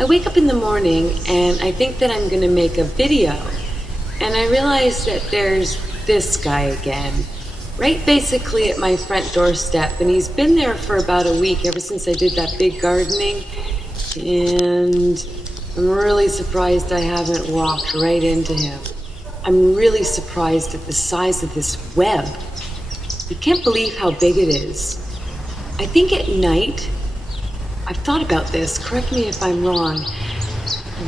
I wake up in the morning and I think that I'm going to make a video, and I realize that there's this guy again, right basically at my front doorstep, and he's been there for about a week, ever since I did that big gardening, and I'm really surprised I haven't walked right into him. I'm really surprised at the size of this web. You can't believe how big it is. I think at night, I've thought about this, correct me if I'm wrong,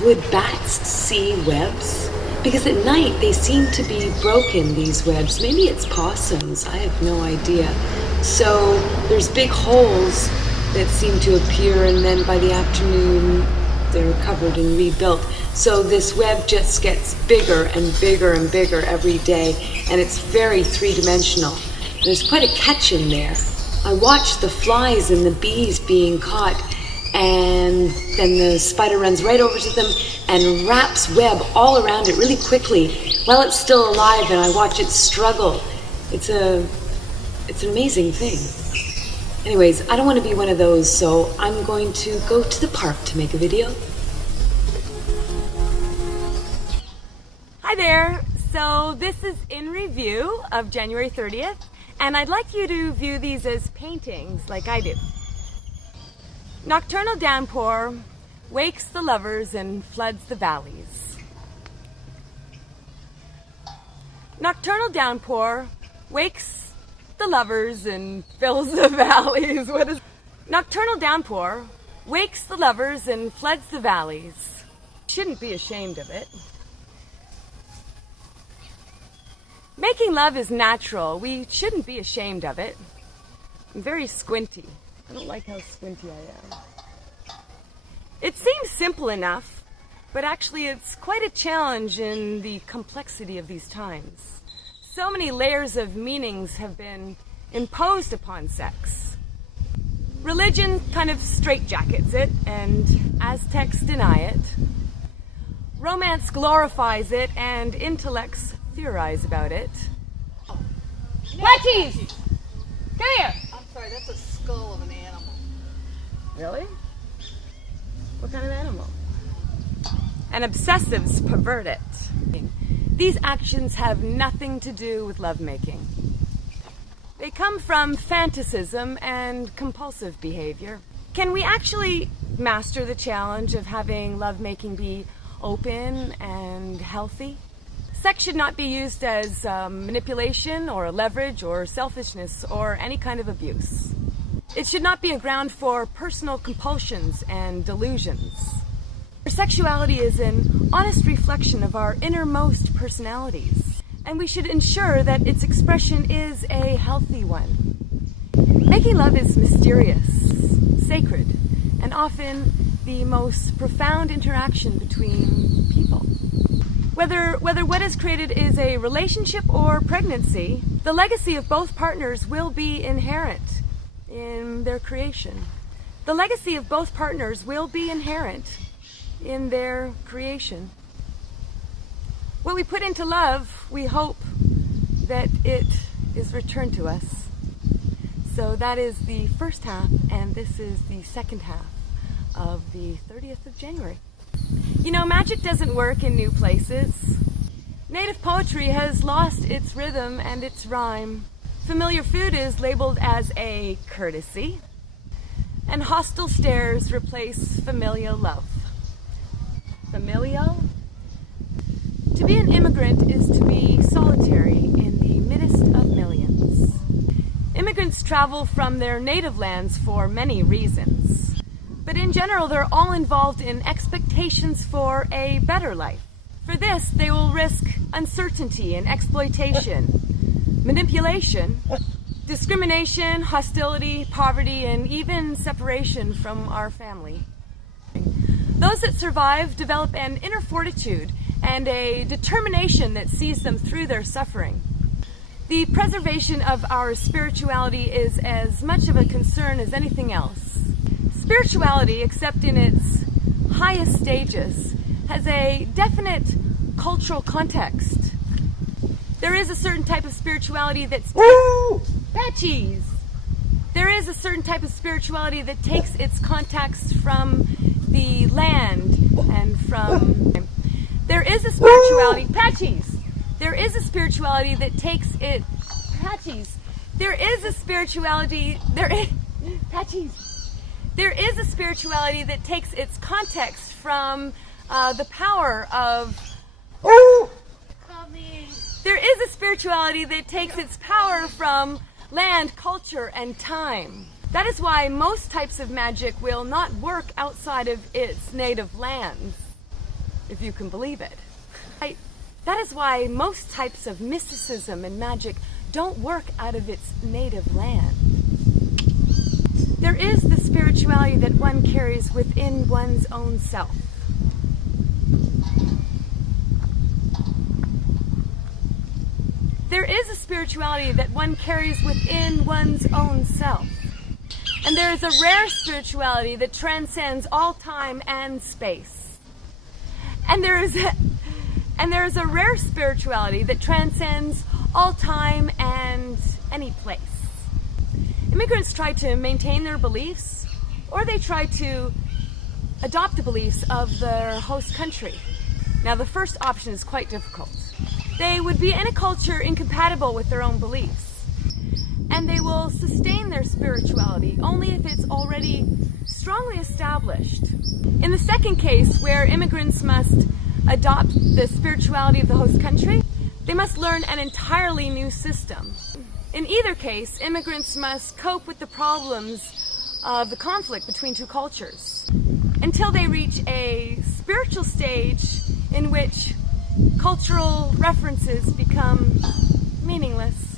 would bats see webs? Because at night they seem to be broken, these webs. Maybe it's possums, I have no idea. So there's big holes that seem to appear, and then by the afternoon they're covered and rebuilt. So this web just gets bigger and bigger and bigger every day, and it's very three-dimensional. There's quite a catch in there. I watch the flies and the bees being caught, and then the spider runs right over to them and wraps web all around it really quickly while it's still alive, and I watch it struggle. It's an amazing thing. Anyways, I don't want to be one of those, so I'm going to go to the park to make a video. Hi there. So this is in review of January 30th. And I'd like you to view these as paintings like I do. Nocturnal downpour wakes the lovers and floods the valleys. Nocturnal downpour wakes the lovers and fills the valleys. Nocturnal downpour wakes the lovers and floods the valleys. Shouldn't be ashamed of it. Making love is natural. We shouldn't be ashamed of it. I'm very squinty. I don't like how squinty I am. It seems simple enough, but actually it's quite a challenge in the complexity of these times. So many layers of meanings have been imposed upon sex. Religion kind of straitjackets it, and Aztecs deny it. Romance glorifies it, and intellects theorize about it. Letties! Come here! I'm sorry, that's a skull of an animal. Really? What kind of animal? And obsessives pervert it. These actions have nothing to do with lovemaking. They come from fantasism and compulsive behavior. Can we actually master the challenge of having lovemaking be open and healthy? Sex should not be used as manipulation or leverage or selfishness or any kind of abuse. It should not be a ground for personal compulsions and delusions. Our sexuality is an honest reflection of our innermost personalities, and we should ensure that its expression is a healthy one. Making love is mysterious, sacred, and often the most profound interaction between people. Whether what is created is a relationship or pregnancy, the legacy of both partners will be inherent in their creation. The legacy of both partners will be inherent in their creation. What we put into love, we hope that it is returned to us. So that is the first half, and this is the second half of the 30th of January. You know, magic doesn't work in new places. Native poetry has lost its rhythm and its rhyme. Familiar food is labeled as a courtesy, and hostile stares replace familial love. Familial? To be an immigrant is to be solitary in the midst of millions. Immigrants travel from their native lands for many reasons. But in general, they're all involved in expectations for a better life. For this, they will risk uncertainty and exploitation, manipulation, discrimination, hostility, poverty, and even separation from our family. Those that survive develop an inner fortitude and a determination that sees them through their suffering. The preservation of our spirituality is as much of a concern as anything else. Spirituality, except in its highest stages, has a definite cultural context. There is a certain type of spirituality that's... There is a certain type of spirituality that takes its context from the the land and from... There is a spirituality... Patchies! There is a spirituality that takes it... Patchies! There is a spirituality... Patchies! There is a spirituality that takes its context from the power of... There is a spirituality that takes its power from land, culture, and time. That is why most types of magic will not work outside of its native lands, if you can believe it. That is why most types of mysticism and magic don't work out of its native land. There is the spirituality that one carries within one's own self. There is a spirituality that one carries within one's own self. And there is a rare spirituality that transcends all time and space. And there is a rare spirituality that transcends all time and any place. Immigrants try to maintain their beliefs, or they try to adopt the beliefs of their host country. Now, the first option is quite difficult. They would be in a culture incompatible with their own beliefs, and they will sustain their spirituality only if it's already strongly established. In the second case, where immigrants must adopt the spirituality of the host country, they must learn an entirely new system. In either case, immigrants must cope with the problems of the conflict between two cultures until they reach a spiritual stage in which cultural references become meaningless.